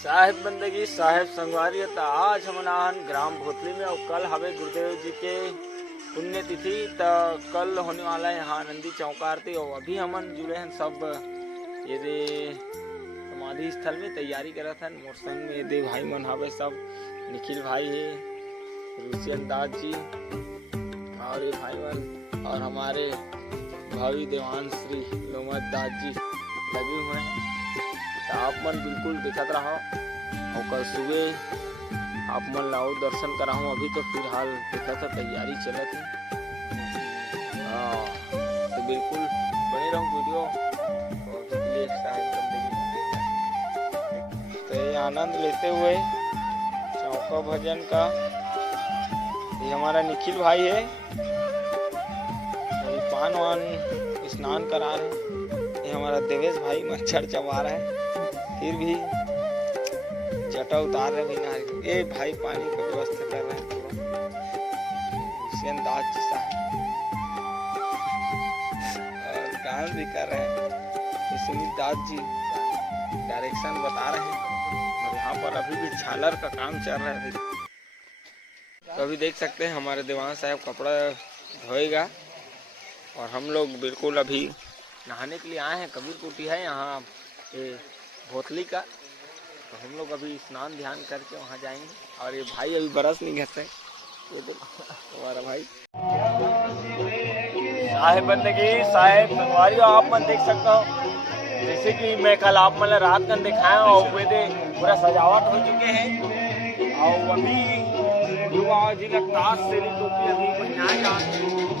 साहेब बंदगी साहेब संगवारी आज हम ग्राम भोतली में और कल हवे गुरुदेव जी के पुण्यतिथि। तो कल होने वाला है यहाँ नंदी चौका आरती और अभी हमन जुड़े हैं सब ये समाधि स्थल में तैयारी करा था। मोर संग में दे भाई मन हवे सब, निखिल भाई है, रुचियन दास जी और ये भाई मन और हमारे भावी देवान श्री लोमत दास जी लगे हुए हैं। तो आप मन बिल्कुल दिखत रहो और कल सुबह आप मन लाओ दर्शन कराऊँ। अभी तो फिलहाल देखा था तैयारी चलत है। तो बिल्कुल बने रहो वीडियो तो ये आनंद लेते हुए चौका भजन का। ये हमारा निखिल भाई है, पान वान स्नान करा रहे। ये हमारा देवेश भाई मच्छर चबा रहा है, फिर भी जटा उतार रहे बिना। ये भाई पानी का व्यवस्था कर रहे हैं पूरा। दास जी साहब और डांस भी कर रहे हैं। सुनील दास जी डायरेक्शन बता रहे हैं और यहाँ पर अभी भी झालर का काम चल रहा है। तो अभी देख सकते हैं हमारे दीवान साहब कपड़ा धोएगा और हम लोग बिल्कुल अभी नहाने के लिए आए हैं। कबीर कुटी है यहाँ भोतली का, तो हम लोग अभी स्नान ध्यान करके वहाँ जाएंगे। और ये भाई अभी बरस नहीं घसे, ये देखो हमारा भाई साहेब बंदगी साहेब संगवारी आप मन देख सकते हो। जैसे कि मैं कल आप मन रात में दिखाया और पूरा सजावट हो चुके हैं और अभी युवा जी का ताश से टोपी अभी पहनाया जाए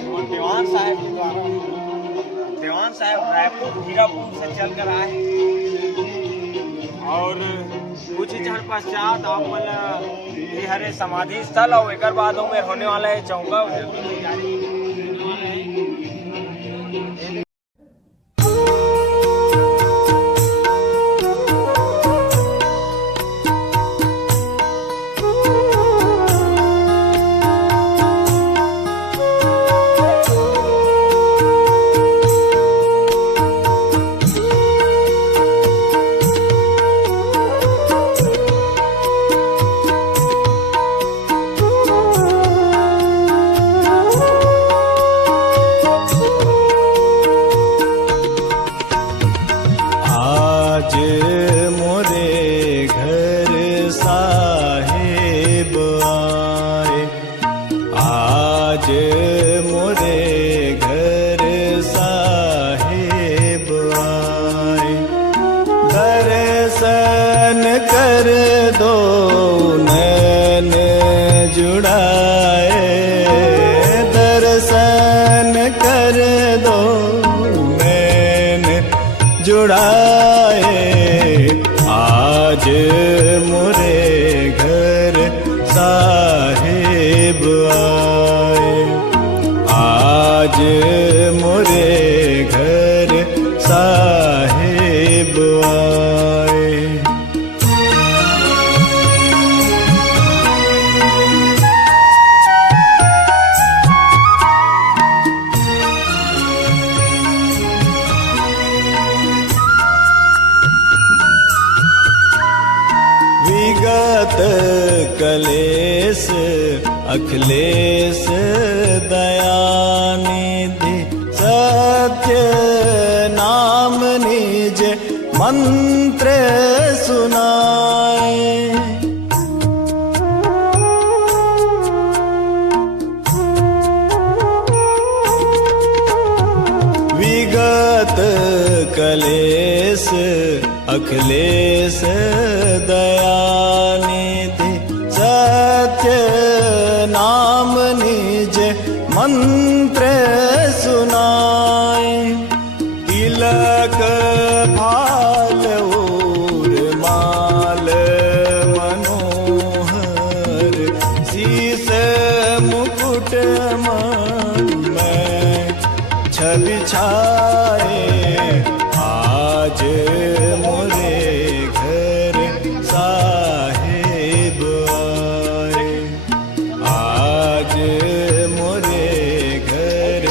और दीवान साहब के द्वारा दीवान साहब रायपुर हीरापुर से चल कर आए और कुछ ही क्षण पश्चात आप मन हरे समाधि स्थल और एक बाद में होने वाला है चौका। दर्शन कर दो नैन जुड़ाए, दर्शन कर दो नैन जुड़ाए। आज मोरे घर साहिब आए, आज मोरे घर साहिब आए। विगत कलेश अखिलेश दयानिधि सत्य नाम निज मंत्र सुनाए। विगत कलेश अखिलेश दयानिधि सत्य नाम निज मंत्र सुनाए। तिलक भाल और माल मनोहर शीस मुकुट मन में छवि छाए। आज मोरे घर साहिब आए, आज मोरे घर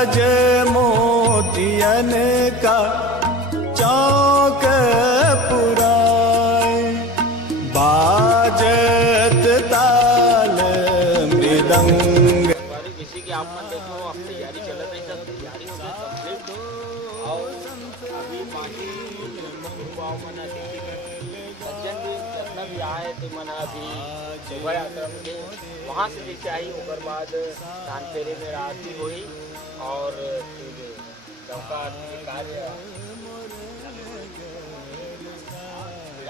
गज मोतियन का चौक पुराए, बाजत ताल मृदंग। जैसे कि आप मन देखो अब तैयारी चल रही है, तैयारी हो गई कंप्लीट और अभी बाकी सज्जन भी जितना भी आए थे मन अभी सुबह आश्रम के वहाँ से जैसे आई ओकर बाद धान फेरे में आरती हुई और फिर चौका के कार्य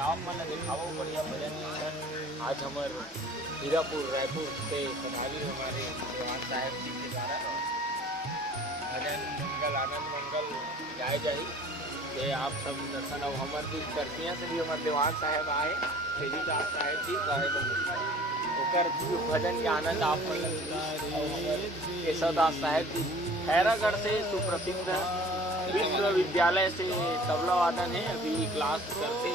आप मन दिखाओ बढ़िया भजन। आज हमारे हीरापुर रायपुर से पधारी हमारे जवान साहब जी के द्वारा भजन मंगल आनंद मंगल गाए जाए। ये आप सब दर्शन और हमारे भी करतियाँ से भी हमारे देवान साहब आए, तेजी दास साहब जी गाए ओकर भजन के आनंद आप केशव दास साहब जी खैरागढ़ से सुप्रसिद्ध विश्वविद्यालय से तबला वादन है, अभी क्लास करते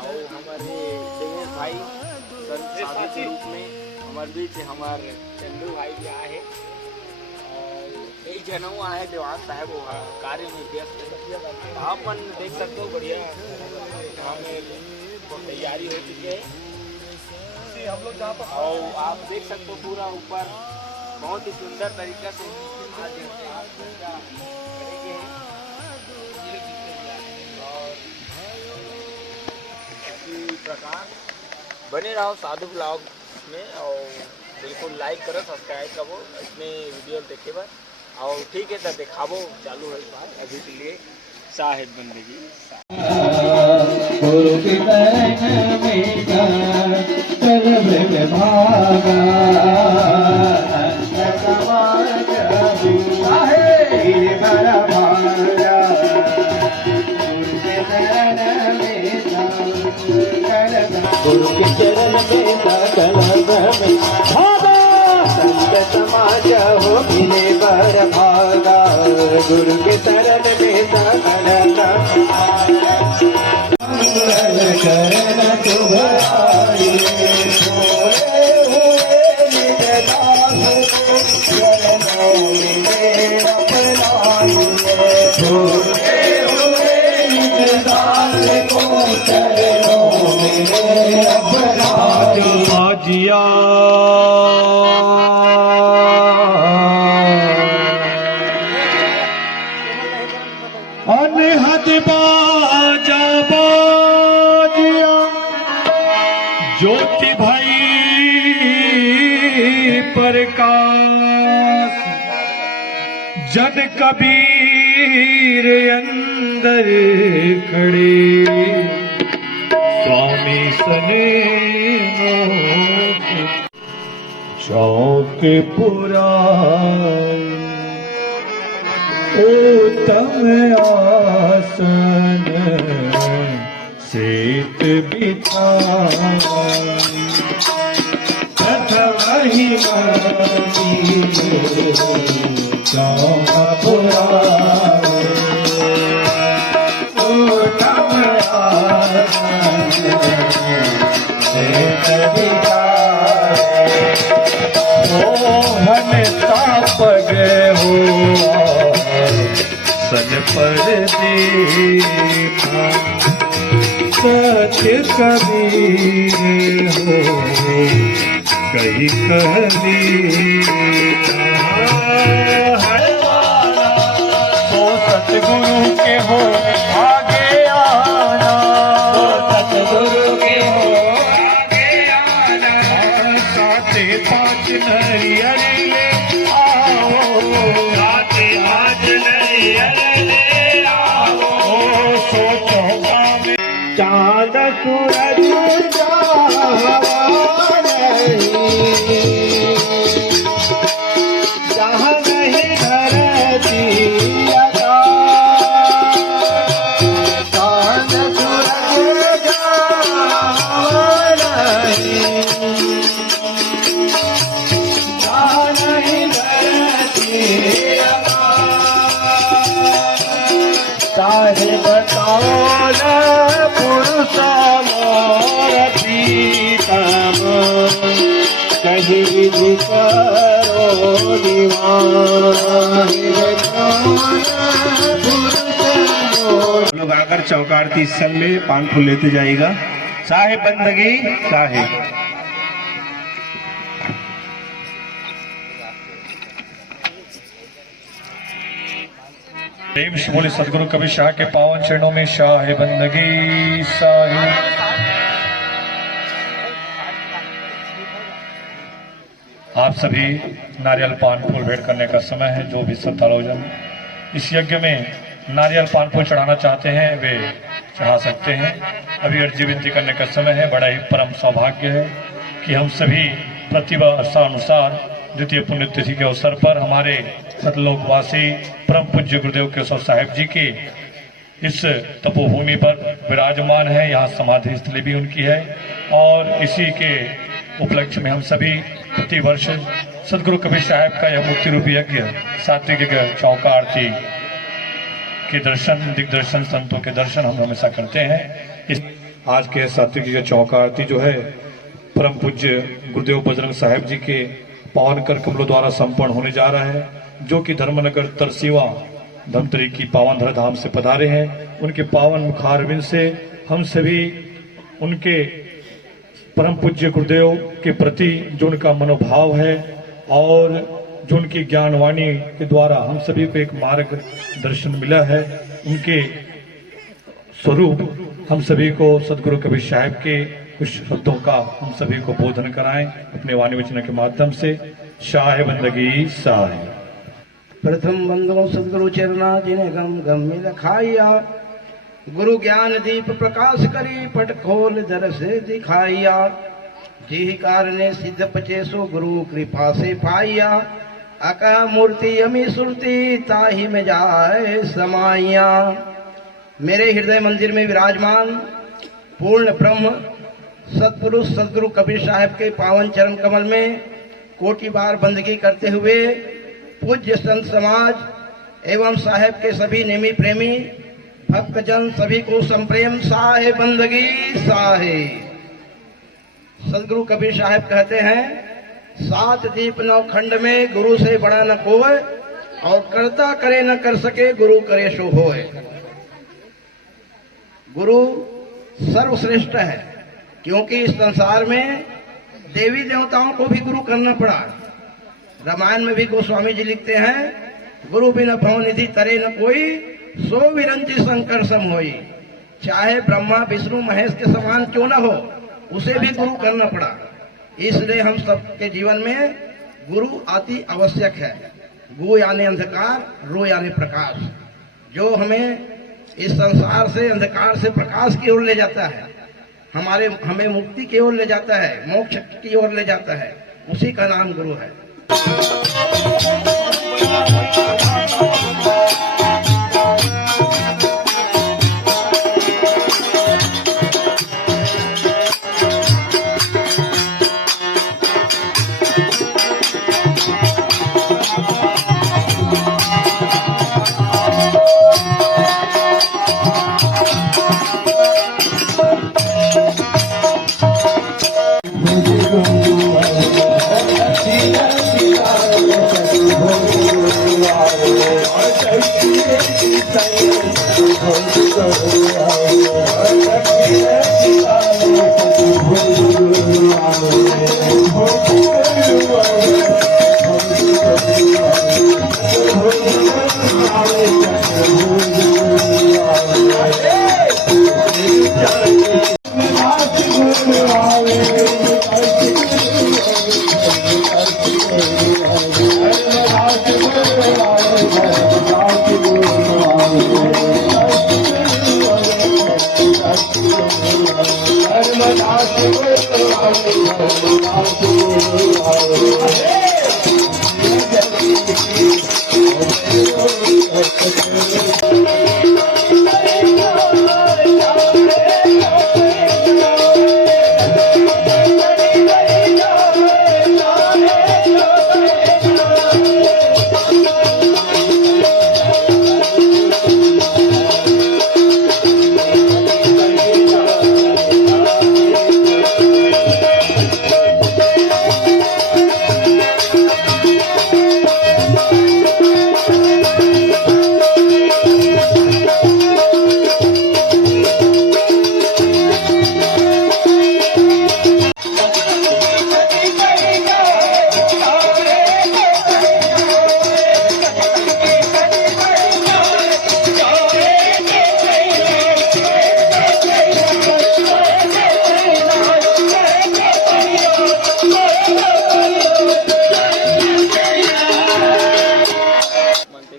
और हमारे देवेश भाई साथी के रूप में हमारे बीच हमारे चंदू भाई भी आए हैं और कई जनों आए देवान साहब कार्य में व्यस्त है। आप मन देख सकते हो बढ़िया तैयारी हो चुकी है हम लोग जहाँ पर और आप देख सकते हो पूरा ऊपर बहुत ही सुंदर तरीका से आज करेंगे और इसी प्रकार बने रहो साधु ब्लॉग में और बिल्कुल लाइक करो सब्सक्राइब करो इसमें वीडियो देखे बार और ठीक है तो दिखावो चालू है बात अभी के लिए साहिब बंदगी गुरु के शरण में चल भागा समाज बड़ा भागा गुरु के चरण में सकल में भागा संत समाज हो मिले बर भागा गुरु के शरण में सकल शरण तुम्हारे छोड़े हुए निज दास को चरणों में अपनाइए छोड़े हुए निज दास को चरणों में अपनाइए आजिया अनहद बाजा बाजिया ज्योति भाई प्रकाश जन कबीर अंदर खड़े स्वामी सने चौक पुराए उत्तम आसन सेत बिछाई प्रथम ही चौक पुराए उत्तम आसन सेत बिछाई मोहन तापग हो सन पर देखा सत्य कबीर हो कही कहली तो सतगुरु के हो आगे आना तो सतगुरु के हो आगे आना साथे पाँच नरियर ले आओ साथे पाँच नरियर चाँद सूरज जहाँ नहीं धरती चाँद सूरज जहाँ नहीं धरती सारे बताओ पुरुष मोर प्रीतम कहीं विधि करो दीवान लोग आकर चौका आरती स्थल में पान फूल लेते जाएगा। साहिब बंदगी साहिब। प्रेम से बोले सदगुरु कबीर शाह के पावन चरणों में शाह बंदगी साहिब। आप सभी नारियल पान फूल भेंट करने का समय है। जो भी श्रद्धालुजन इस यज्ञ में नारियल पान फूल चढ़ाना चाहते हैं वे चढ़ा सकते हैं। अभी अर्जी विनती करने का समय है। बड़ा ही परम सौभाग्य है कि हम सभी प्रतिवर्षानुसार द्वितीय पुण्यतिथि के अवसर पर हमारे सतलोकवासी परम पूज्य गुरुदेव केशव साहिब जी के इस तपोभूमि पर विराजमान है। यहाँ समाधि स्थली भी उनकी है और इसी के उपलक्ष्य में हम सभी प्रतिवर्ष सदगुरु कबीर साहब का यह मुक्ति रूपी यज्ञ सात्विक चौका आरती के दर्शन दिग्दर्शन संतों के दर्शन हम हमेशा करते हैं। इस आज के सात्विक चौका आरती जो है परम पूज्य गुरुदेव बजरंग साहिब जी के पावन कर कमलों द्वारा संपन्न होने जा रहा है, जो कि धर्मनगर तरसीवा धमतरी की पावन धरा धाम से पधारे हैं। उनके पावन मुखारविंद से हम सभी उनके परम पूज्य गुरुदेव के प्रति जो उनका मनोभाव है और जो उनकी ज्ञानवाणी के द्वारा हम सभी को एक मार्ग दर्शन मिला है, उनके स्वरूप हम सभी को सदगुरु कबीर साहब के कुछ शब्दों का हम सभी को बोधन कराएं अपने वाणी वचन के माध्यम से। शाह बंदगी शाह। प्रथम बंदो सदगुरु चरना जिन्हें गम गम में लखाइया, गुरु ज्ञान दीप प्रकाश करी पट खोल दर से दिखाइया। जी कारणे सिद्ध पचेसो गुरु कृपा से पाइया, अका मूर्ति अमी सुरती ताही में जाए समाइया। मेरे हृदय मंदिर में विराजमान पूर्ण ब्रह्म सतपुरुष सदगुरु कबीर साहब के पावन चरण कमल में कोटि बार बंदगी करते हुए पूज्य संत समाज एवं साहेब के सभी नेमी प्रेमी भक्तजन सभी को संप्रेम साहे बंदगी साहे। सदगुरु कबीर साहब कहते हैं, 7 दीप 9 खंड में गुरु से बड़ा न कोय, और करता करे न कर सके गुरु करे सो होए। गुरु सर्वश्रेष्ठ है, क्योंकि इस संसार में देवी देवताओं को भी गुरु करना पड़ा। रामायण में भी गोस्वामी जी लिखते हैं, गुरु बिना भवनिधि तरे न कोई, सो विरंची शंकर सम होई। चाहे ब्रह्मा विष्णु महेश के समान क्यों न हो, उसे भी गुरु करना पड़ा। इसलिए हम सबके जीवन में गुरु अति आवश्यक है। गु यानी अंधकार, रू यानी प्रकाश, जो हमें इस संसार से अंधकार से प्रकाश की ओर ले जाता है, हमें मुक्ति की ओर ले जाता है, मोक्ष की ओर ले जाता है, उसी का नाम गुरु है।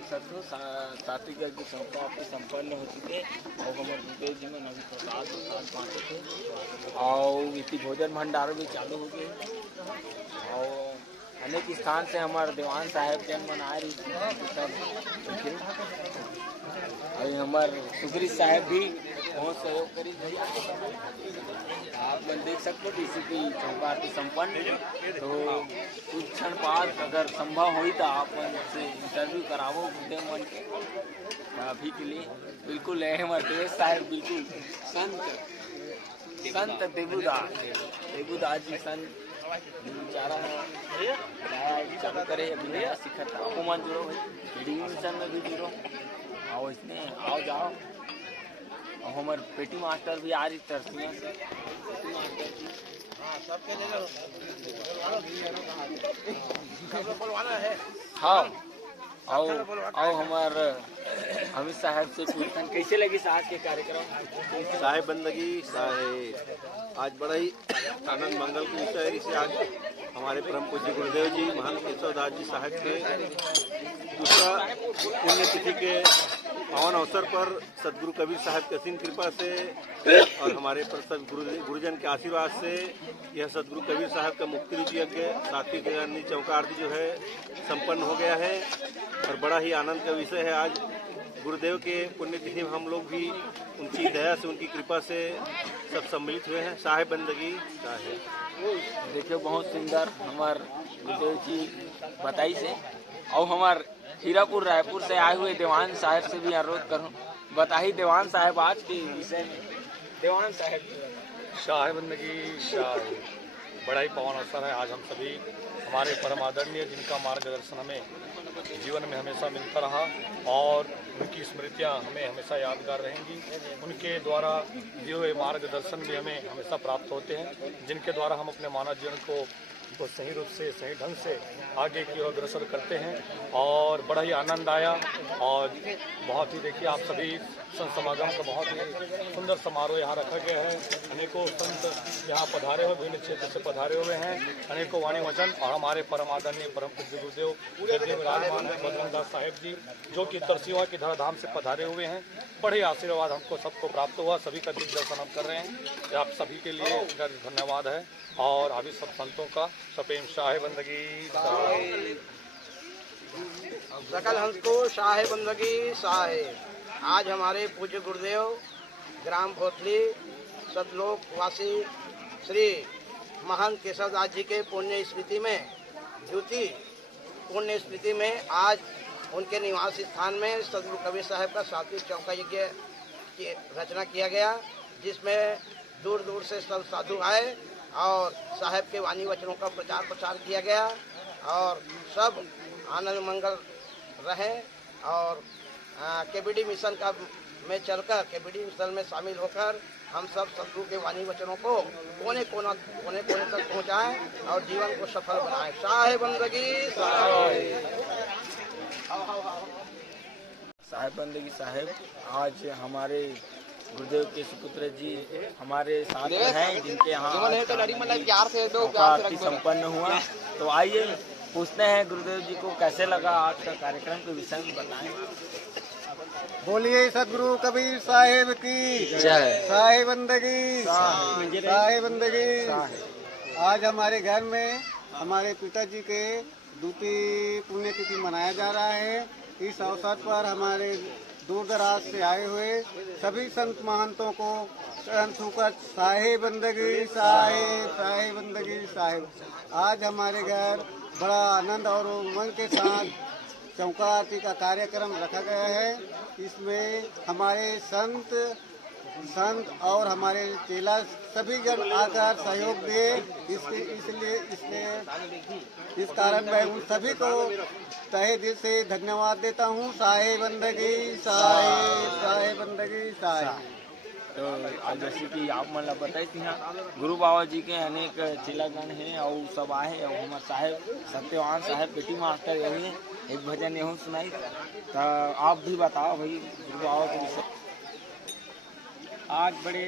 देख सकते हो सात्विक यज्ञ समाप्ति संपन्न हो चुके और हमारे गुरुदेव जी में नवी प्रसाद बांटे थे और इसी भोजन भंडार भी चालू हो गए और अनेक स्थान से हमारे दीवान साहब जन मनाए रही और हमारे सुग्री साहब भी बहुत सहयोग करी आप लोग देख सकते हो इसी की चौपाटी संपन्न तो कुछ क्षण बाद अगर संभव हुई तो आप से इंटरव्यू करावो गुरुदेव मन के अभी के लिए बिल्कुल है हमारे देवेश साहब बिल्कुल संत देवुदास जी संत बेचारा चालू करे अभी नया सिखत अपमान जुड़ो भाई डिवीजन में भी जुड़ो आओ इसमें आओ जाओ और हमारे पेटी मास्टर भी आ रही तरसिया से पेटी मास्टर जी हाँ आओ हमारे अमित साहब से पूछन कैसे लगी साहब के कार्यक्रम साहेब बंदगी साहेब आज बड़ा ही आनंद मंगल की विषय है। इसे आज हमारे परम पूज्य गुरुदेव जी महान केशवदास जी साहब के दूसरा पुण्यतिथि के पावन अवसर पर सदगुरु कबीर साहब की असीम कृपा से और हमारे पर सब गुरुजन के आशीर्वाद से यह सदगुरु कबीर साहब का मुक्ति रूपी यज्ञ सात्विक दयानंदी चौका आरती जो है संपन्न हो गया है और बड़ा ही आनंद का विषय है। आज गुरुदेव के पुण्यतिथि में हम लोग भी उनकी दया से उनकी कृपा से सब सम्मिलित हुए हैं। साहेब बंदगी साहेब देखिए बहुत सुंदर हमार गुरुदेव जी बताई से और हमार हीरापुर रायपुर से आए हुए देवान साहब से भी अनुरोध करूं बताइए देवान साहब आज के विषय में देवान साहब शाह बंदगी शाह बड़ा ही पावन अवसर है। आज हम सभी हमारे परम आदरणीय जिनका मार्गदर्शन हमें जीवन में हमेशा मिलता रहा और उनकी स्मृतियां हमें हमेशा यादगार रहेंगी। उनके द्वारा दिए हुए मार्गदर्शन भी हमें हमेशा प्राप्त होते हैं जिनके द्वारा हम अपने मानव जीवन को सही रूप से सही ढंग से आगे की ओर अग्रसर करते हैं और बड़ा ही आनंद आया और बहुत ही देखिए आप सभी संत समागम का बहुत ही सुंदर समारोह यहाँ रखा गया है। अनेकों संत यहाँ पधारे हुए विभिन्न क्षेत्र से पधारे हुए हैं। अनेकों वाणी वचन और हमारे परम आदरणीय परम पूज्य गुरुदेव विराजमान है बजरंगदास साहेब जी जो कि तरसिया की धराधाम से पधारे हुए हैं। बड़े आशीर्वाद हमको सबको प्राप्त हुआ। सभी का दिग्दर्शन हम कर रहे हैं। आप सभी के लिए धन्यवाद है और अभी सब संतों का सप्रेम शाह बंदगी सकल हंस को शाह बंदगी शाह। आज हमारे पूज्य गुरुदेव ग्राम भोतली सतलोक वासी श्री महान केशवदास जी के पुण्य स्मृति में द्वितीय पुण्य स्मृति में आज उनके निवास स्थान में सदगुरु कबीर साहब का सात्विक चौका यज्ञ की रचना किया गया जिसमें दूर दूर से सब साधु आए और साहब के वाणी वचनों का प्रचार प्रसार किया गया और सब आनंद मंगल रहे और केबीडी मिशन का में चलकर केबीडी मिशन में शामिल होकर हम सब सदगुरु के वाणी वचनों को कोने तक पहुंचाएं और जीवन को सफल बनाएं। शाह बंदगी साहेब बंदगी साहेब आज हमारे गुरुदेव के सुपुत्र जी हमारे साथ हैं जिनके यहाँ आरती संपन्न हुआ। तो आइए पूछते हैं गुरुदेव जी को कैसे लगा आज का कार्यक्रम के विषय में बताएं। बोलिए सदगुरु कबीर साहेब की जय। साहेब बंदगी साहेब बंदगी। आज हमारे घर में हमारे पिताजी के द्वितीय पुण्यतिथि मनाया जा रहा है। इस अवसर पर हमारे दूर दराज से आए हुए सभी संत महंतों को चरण छूकर साहेब बंदगी साहेब बंदगी साहेब। आज हमारे घर बड़ा आनंद और उमंग के साथ चौका आरती का कार्यक्रम रखा गया है। इसमें हमारे संत और हमारे चेला सभी जन आकर सहयोग दिए। इसलिए इस कारण मैं उन सभी को तहे दिल से धन्यवाद देता हूँ। साहेब बंदगी साहेब बंदगी साहेब। तो जैसे कि आप मतलब बताई थी यहाँ गुरु बाबा जी के अनेक चिलागण हैं और सब आए और हमारे साहेब सत्यवान साहेब पेटी मास्टर यही है। एक भजन यहूँ सुनाई तो आप भी बताओ भाई गुरु बाबा के विषय। आज बड़े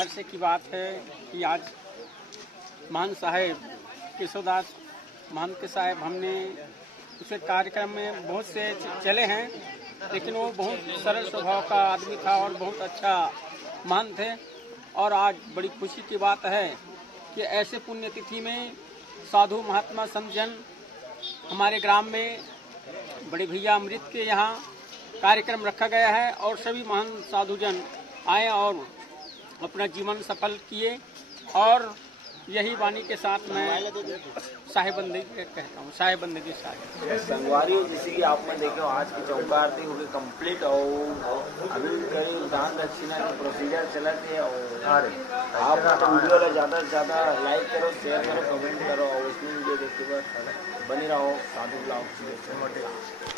हर्ष की बात है कि आज महान साहेब केशवदास महंत के साहेब हमने उसके कार्यक्रम में बहुत से चले हैं, लेकिन वो बहुत सरल स्वभाव का आदमी था और बहुत अच्छा महान थे। और आज बड़ी खुशी की बात है कि ऐसे पुण्यतिथि में साधु महात्मा संत जन हमारे ग्राम में बड़े भैया अमृत के यहाँ कार्यक्रम रखा गया है और सभी महान साधुजन आए और अपना जीवन सफल किए। और यही वाणी के साथ मैं साहेबंदगी कहता हूँ, साहेबंदगी साहेब संगवारी जैसे कि आपने देखे हो आज की चौका आरती हो गई कंप्लीट और अभी कई दान दक्षिणा का प्रोसीजर चला थे। और आप वीडियो को ज़्यादा से ज़्यादा लाइक करो, शेयर करो, कमेंट करो और उसमें वीडियो देखते हुए बने रहो साधु ब्लॉग।